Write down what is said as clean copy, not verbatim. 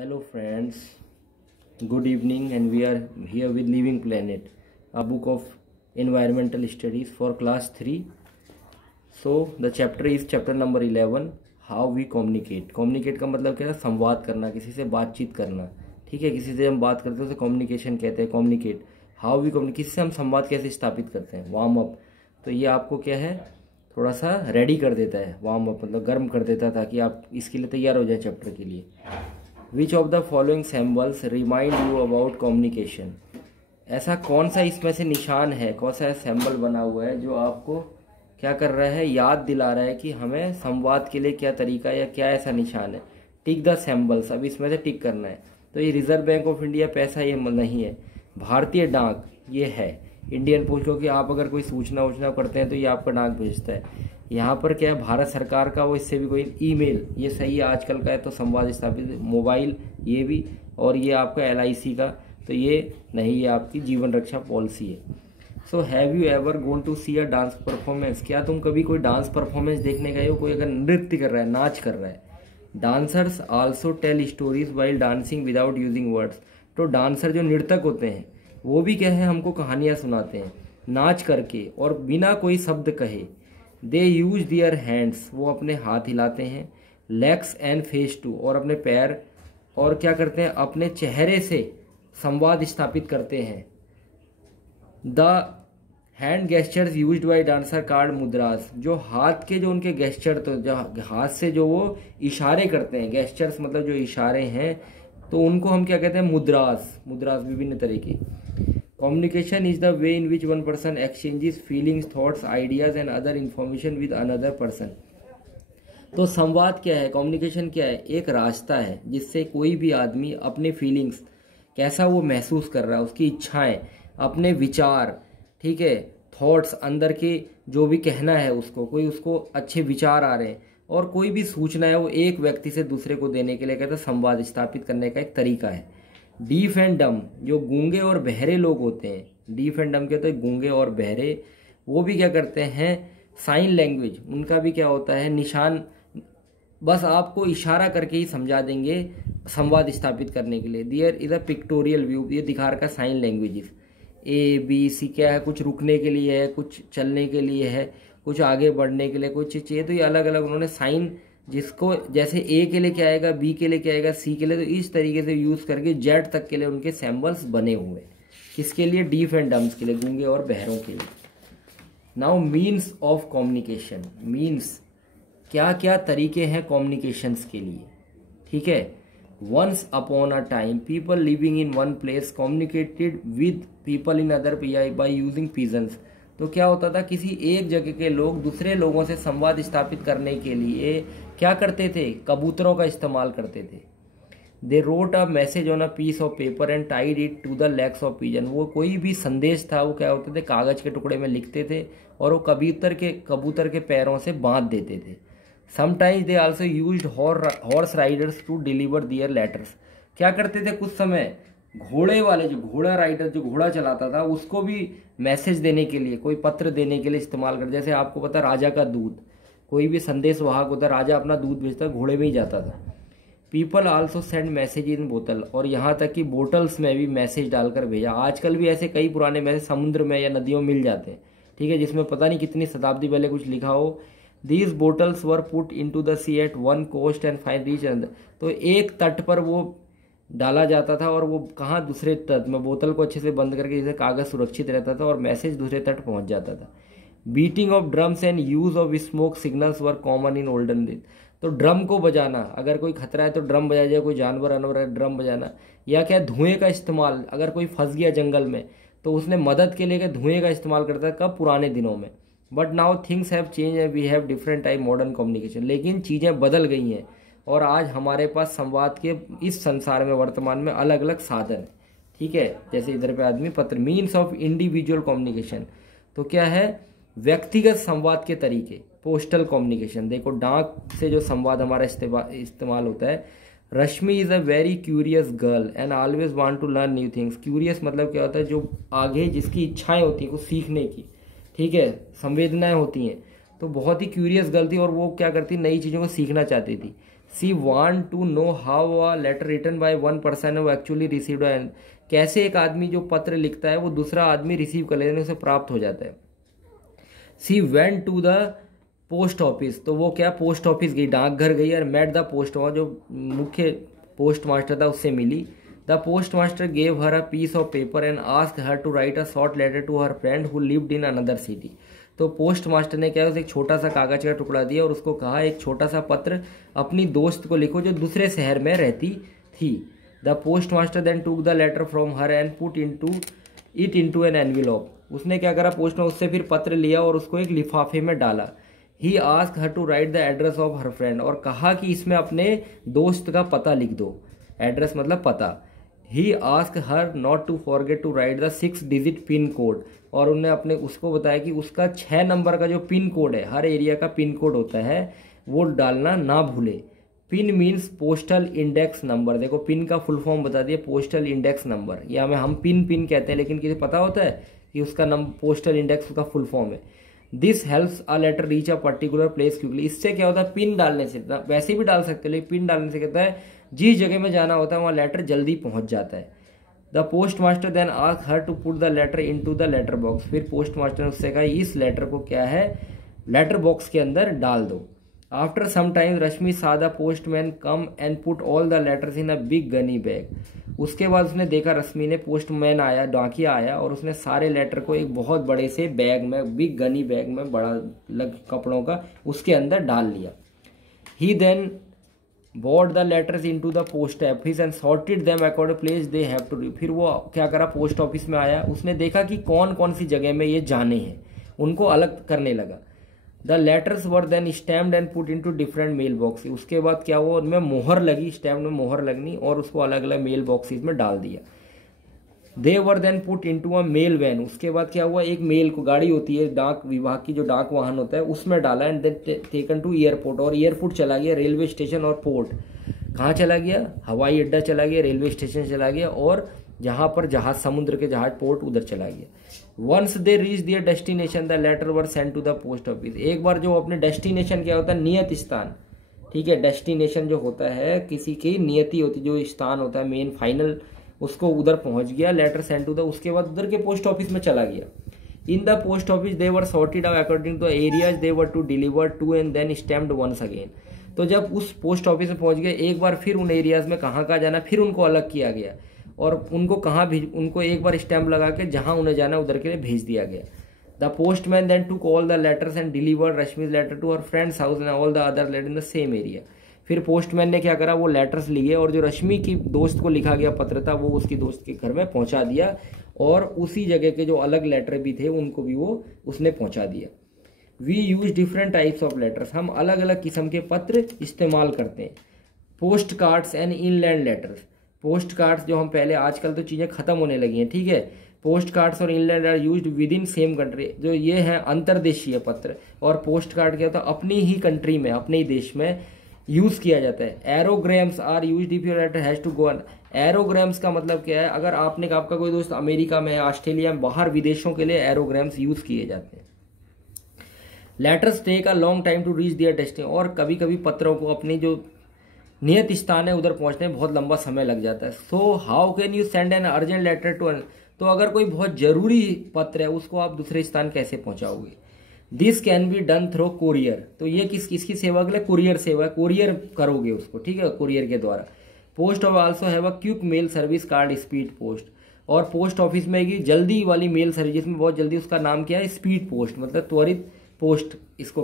Hello friends, good evening, and we are here with Living Planet, a book of environmental studies for class 3. So the chapter is chapter number 11, how we communicate. Communicate का मतलब क्या है? संवाद करना, किसी से बातचीत करना। ठीक है, किसी से हम बात करते हैं उसे कम्युनिकेशन कहते हैं। कम्युनिकेट, हाउ वी कम्युनिकेट, किससे हम संवाद कैसे स्थापित करते हैं। वार्म अप, तो ये आपको क्या है, थोड़ा सा रेडी कर देता है। वार्म अप मतलब गर्म कर देता है ताकि आप इसके लिए तैयार हो जाए चैप्टर के लिए। Which of the following symbols remind you about communication, ऐसा कौन सा इसमें से निशान है, कौन सा सिंबल बना हुआ है जो आपको क्या कर रहा है, याद दिला रहा है कि हमें संवाद के लिए क्या तरीका या क्या ऐसा निशान है। टिक द सिंबल्स, अब इसमें से टिक करना है। तो ये रिजर्व बैंक ऑफ इंडिया पैसा ये नहीं है, भारतीय डाक ये है, इंडियन पोस्ट, क्योंकि आप अगर कोई सूचना करते हैं तो ये आपका डाक भेजता है। यहाँ पर क्या है, भारत सरकार का, वो इससे भी कोई ईमेल, ये सही है आजकल का है, तो संवाद स्थापित, मोबाइल ये भी, और ये आपका LIC का, तो ये नहीं, ये आपकी जीवन रक्षा पॉलिसी है। So have you ever gone to see a dance performance, क्या तुम कभी कोई डांस परफॉर्मेंस देखने गए हो? कोई अगर नृत्य कर रहा है, नाच कर रहा है। Dancers also tell stories while dancing without using words, तो डांसर जो नृतक होते हैं वो भी क्या है, हमको कहानियाँ सुनाते हैं नाच करके और बिना कोई शब्द कहे। दे यूज दियर हैंड्स, वो अपने हाथ हिलाते हैं। लेग्स एंड फेस टू, और अपने पैर, और क्या करते हैं, अपने चेहरे से संवाद स्थापित करते हैं। The hand gestures used by dancer called mudras, जो हाथ के जो उनके गेस्चर, तो जो हाथ से जो वो इशारे करते हैं, गेस्चर्स मतलब जो इशारे हैं, तो उनको हम क्या कहते हैं, मुद्रास। मुद्रास विभिन्न तरह की। Communication is the way in which one person exchanges feelings, thoughts, ideas and other information with another person. तो संवाद क्या है, कम्युनिकेशन क्या है? एक रास्ता है जिससे कोई भी आदमी अपने फीलिंग्स, कैसा वो महसूस कर रहा है, उसकी इच्छाएं, अपने विचार, ठीक है, थॉट्स, अंदर के जो भी कहना है उसको, कोई उसको अच्छे विचार आ रहे हैं, और कोई भी सूचना है वो एक व्यक्ति से दूसरे को देने के लिए कहते हैं संवाद स्थापित करने का एक तरीका है। डीफ एंड डम, जो गूंगे और बहरे लोग होते हैं, डीफ एंड डम के तो गूंगे और बहरे, वो भी क्या करते हैं, साइन लैंग्वेज, उनका भी क्या होता है, निशान, बस आपको इशारा करके ही समझा देंगे संवाद स्थापित करने के लिए। There is a pictorial view, ये दिखा रखा साइन लैंग्वेजेस, ABC क्या है, कुछ रुकने के लिए है, कुछ चलने के लिए है, कुछ आगे बढ़ने के लिए, कुछ चाहिए, तो ये अलग अलग उन्होंने साइन, जिसको जैसे A के लिए क्या आएगा, B के लिए क्या आएगा, C के लिए, तो इस तरीके से यूज करके Z तक के लिए उनके सिंबल्स बने हुए। किसके लिए? डीफ एंड डम्स के लिए, गूंगे और बहरों के लिए। Now means of communication, means क्या क्या तरीके हैं कम्युनिकेशंस के लिए, ठीक है। Once upon a time people living in one place communicated with people in other by using pigeons, तो क्या होता था, किसी एक जगह के लोग दूसरे लोगों से संवाद स्थापित करने के लिए क्या करते थे, कबूतरों का इस्तेमाल करते थे। They wrote a message on a piece of paper and tied it to the legs of pigeon, वो कोई भी संदेश था वो क्या होते थे, कागज के टुकड़े में लिखते थे और वो कबूतर के पैरों से बांध देते थे। Sometimes they also used horse riders to deliver their letters, क्या करते थे कुछ समय, घोड़े वाले, जो घोड़ा राइडर, जो घोड़ा चलाता था, उसको भी मैसेज देने के लिए, कोई पत्र देने के लिए इस्तेमाल कर। जैसे आपको पता, राजा का दूध, कोई भी संदेश वाहक होता, राजा अपना दूध भेजता, घोड़े में ही जाता था। पीपल आल्सो सेंड मैसेज इन बोतल, और यहाँ तक कि बोटल्स में भी मैसेज डालकर भेजा। आजकल भी ऐसे कई पुराने मैसेज समुद्र में या नदियों में मिल जाते हैं, ठीक है, जिसमें पता नहीं कितनी शताब्दी पहले कुछ लिखा हो। These bottles were put in to the sea at one coast and fine reach, तो एक तट पर वो डाला जाता था और वो कहाँ, दूसरे तट में, बोतल को अच्छे से बंद करके जिससे कागज सुरक्षित रहता था और मैसेज दूसरे तट पहुंच जाता था। Beating of drums and use of smoke signals were common in olden days, तो ड्रम को बजाना, अगर कोई खतरा है तो ड्रम बजाया जाए, कोई जानवर है ड्रम बजाना, या क्या धुएं का इस्तेमाल, अगर कोई फंस गया जंगल में तो उसने मदद के लिए धुएं का इस्तेमाल करता था, कब, पुराने दिनों में। But now things have change and we have different type modern communication, लेकिन चीज़ें बदल गई हैं और आज हमारे पास संवाद के इस संसार में वर्तमान में अलग अलग साधन है, ठीक है। जैसे इधर पे आदमी पत्र, मीन्स ऑफ इंडिविजुअल कम्युनिकेशन, तो क्या है, व्यक्तिगत संवाद के तरीके। पोस्टल कम्युनिकेशन, देखो डाक से जो संवाद हमारा इस्तेमाल होता है। Rashmi is a very curious girl and always want to learn new things, curious मतलब क्या होता है, जो आगे जिसकी इच्छाएं होती हैं कुछ सीखने की, ठीक है, संवेदनाएं होती हैं, तो बहुत ही क्यूरियस गर्ल थी और वो क्या करती, नई चीज़ों को सीखना चाहती थी। She want to know how a letter written by one person वो एक्चुअली रिसीव्ड, कैसे एक आदमी जो पत्र लिखता है वो दूसरा आदमी रिसीव कर लेने से प्राप्त हो जाता है। She went to the post office, तो वो क्या पोस्ट ऑफिस गई, डाकघर गई और मेट द पोस्ट, वहाँ जो मुख्य पोस्ट मास्टर था उससे मिली। The post master gave her a piece of paper and asked her to write a short letter to her friend who lived in another city. तो पोस्ट मास्टर ने क्या उसे एक छोटा सा कागज का टुकड़ा दिया और उसको कहा एक छोटा सा पत्र अपनी दोस्त को लिखो जो दूसरे शहर में रहती थी। The post master then took the letter from her and put into an envelope. उसने क्या करा, पोस्ट में उससे फिर पत्र लिया और उसको एक लिफाफे में डाला। He ask her to write the address of her friend, और कहा कि इसमें अपने दोस्त का पता लिख दो, एड्रेस मतलब पता। He ask her not to forget to write the 6 digit pin code, और उन्हें अपने उसको बताया कि उसका 6 नंबर का जो पिन कोड है, हर एरिया का पिन कोड होता है, वो डालना ना भूले। Pin means postal index number, देखो पिन का फुल फॉर्म बता दिया, पोस्टल इंडेक्स नंबर, या हमें हम पिन कहते हैं लेकिन किसी पता होता है कि उसका नंबर पोस्टल इंडेक्स उसका फुल फॉर्म है। This helps a letter reach a particular place quickly. इससे क्या होता है, पिन डालने से, वैसे भी डाल सकते हैं लेकिन पिन डालने से कहता है जिस जगह में जाना होता है वहाँ लेटर जल्दी पहुंच जाता है। The post master then asked her to put the letter into the letter box, फिर पोस्ट मास्टर ने उससे कहा इस लेटर को क्या है लेटर बॉक्स के अंदर डाल दो। After some time Rashmi saw the postman come and put all the letters in a big gunny bag। उसके बाद उसने देखा, रश्मि ने, पोस्टमैन आया, डाकिया आया और उसने सारे लेटर को एक बहुत बड़े से बैग में, बिग गनी बैग में, बड़ा लग कपड़ों का, उसके अंदर डाल लिया। ही then brought the letters into the post office and sorted them according to place they have to reach। फिर वो क्या करा, पोस्ट ऑफिस में आया, उसने देखा कि कौन कौन सी जगह में ये जाने हैं, उनको अलग करने लगा। The letters were then stamped and put into different mail box. उसके बाद क्या हुआ, उनमें मोहर लगी, स्टैम्प में मोहर लगनी, और उसको अलग अलग मेल बॉक्सेस में डाल दिया। They were then put into a mail van. उसके बाद क्या हुआ, एक मेल को गाड़ी होती है डाक विभाग की, जो डाक वाहन होता है, उसमें डाला and then taken to airport, और एयरपोर्ट चला गया, रेलवे स्टेशन और पोर्ट। कहाँ चला गया, हवाई अड्डा चला गया, रेलवे स्टेशन चला गया, और जहां पर जहाज, समुद्र के जहाज, पोर्ट, उधर चला गया। Once they reach their destination the letter were send to the post office. एक बार जो अपने डेस्टिनेशन क्या होता है, नियत स्थान, ठीक है, डेस्टिनेशन जो होता है किसी की नियति होती है, जो स्थान होता है मेन फाइनल, उसको उधर पहुंच गया, लेटर सेंड टू द, उसके बाद उधर के पोस्ट ऑफिस में चला गया। In the post office they were sorted according to areas they were to deliver to and then stamped once again. तो जब उस पोस्ट ऑफिस में पहुंच गए, एक बार फिर उन एरियाज में कहाँ कहाँ जाना, फिर उनको अलग किया गया, और उनको कहाँ भेज, उनको एक बार स्टैम्प लगा के जहां उन्हें जाना उधर के लिए भेज दिया गया। The postman then took all the letters and delivered Rashmi's letter to her friends house and all the other letter in the same area. फिर पोस्टमैन ने क्या करा, वो लेटर्स लिए और जो रश्मि की दोस्त को लिखा गया पत्र था वो उसकी दोस्त के घर में पहुंचा दिया, और उसी जगह के जो अलग लेटर भी थे उनको भी वो उसने पहुंचा दिया। We use different types of letters, हम अलग अलग किस्म के पत्र इस्तेमाल करते हैं। Post cards and inland letters. Post cards जो हम पहले, आजकल तो चीज़ें खत्म होने लगी हैं, ठीक है, पोस्ट कार्ड्स और inland are used within same country. जो ये हैं अंतर्देशीय पत्र, और पोस्ट कार्ड क्या होता है, अपनी ही कंट्री में, अपने ही देश में यूज किया जाता है। Aerograms are used if your letter has to go on. Aerograms का मतलब क्या है, अगर आपने, आपका कोई दोस्त अमेरिका में, ऑस्ट्रेलिया में, बाहर विदेशों के लिए एरोग्राम्स यूज किए जाते हैं। Letters take a long time to reach their destination, और कभी कभी पत्रों को अपनी जो नियत स्थान है उधर पहुंचने में बहुत लंबा समय लग जाता है। So how can you send an urgent letter to, तो अगर कोई बहुत जरूरी पत्र है उसको आप दूसरे स्थान कैसे पहुंचाओगे। This can be done through courier, तो ये किसकी सेवा के लिए, कुरियर सेवा, कुरियर करोगे उसको, ठीक है, कुरियर के द्वारा। Post office also have a quick mail service called speed post, और पोस्ट ऑफिस में एक जल्दी वाली मेल सर्विस में बहुत जल्दी, उसका नाम क्या है, स्पीड पोस्ट, मतलब त्वरित पोस्ट इसको